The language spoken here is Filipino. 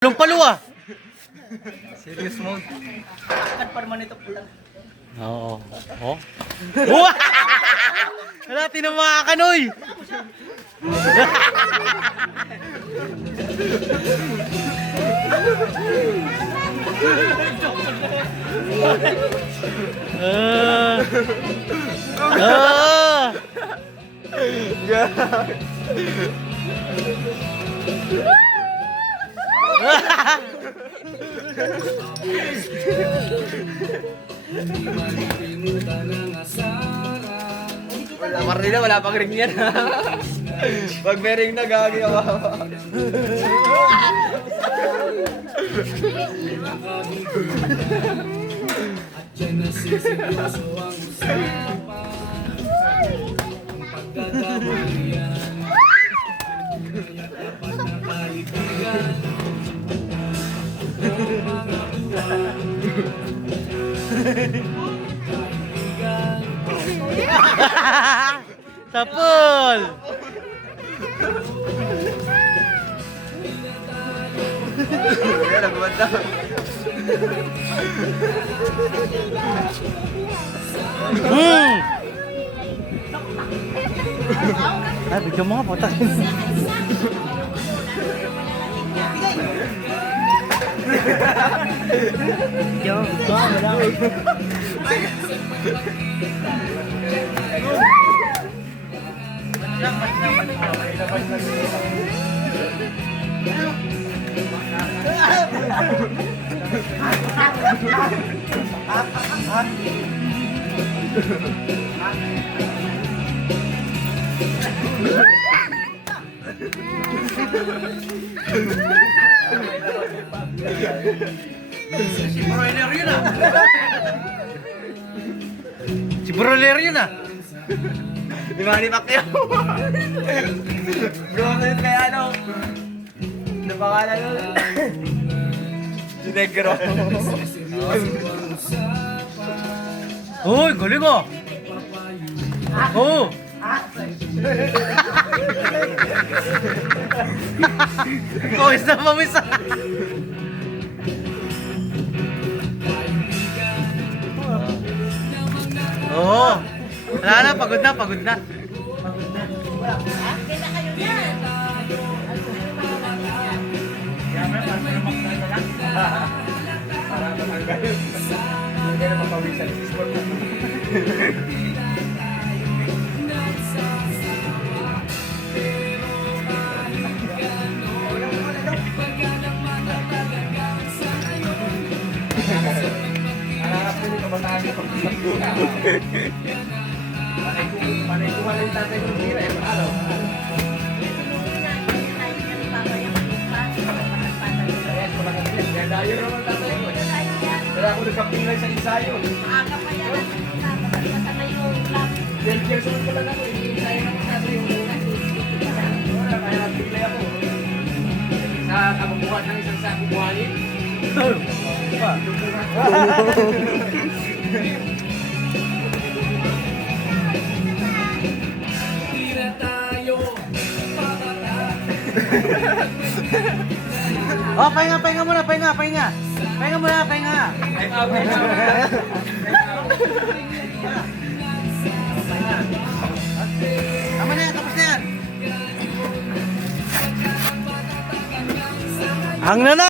Paluwa. Serious mode. Kan permanent pulang. Oo. Oh. Wah! Wala tinamakan, oy. Wala Marlina, wala pang ring yan. Pag may ring na gagi ako. Tapol. Kaya nagumanda. Ay, bigyan mo nga po. Si broiler yun ah. Si Broiler yun ah. Di Manny Pacquiao. Bro, kaya ano? Napangalan nun? Si Negro. Uy, galing ah. Oo. Pawis na pawis ah. Oo. Wala na, pagod na, pagod na. Hindi na mapawisan si sport. Panay kuha lang tatay ng tira eh, paano? Kaya dayo naman tatay ko. Kaya ako nagkapilay sa ensayo. 12 years old ko lang ako, ensayo naman tatay yung kaya napilay ako. Sa kabubuhan ng isang sako buhanin. Oh, pahinga, pahinga muna, pahinga, pahinga. Pahinga muna, pahinga. Tama na yan, tapos na yan. Hang na na!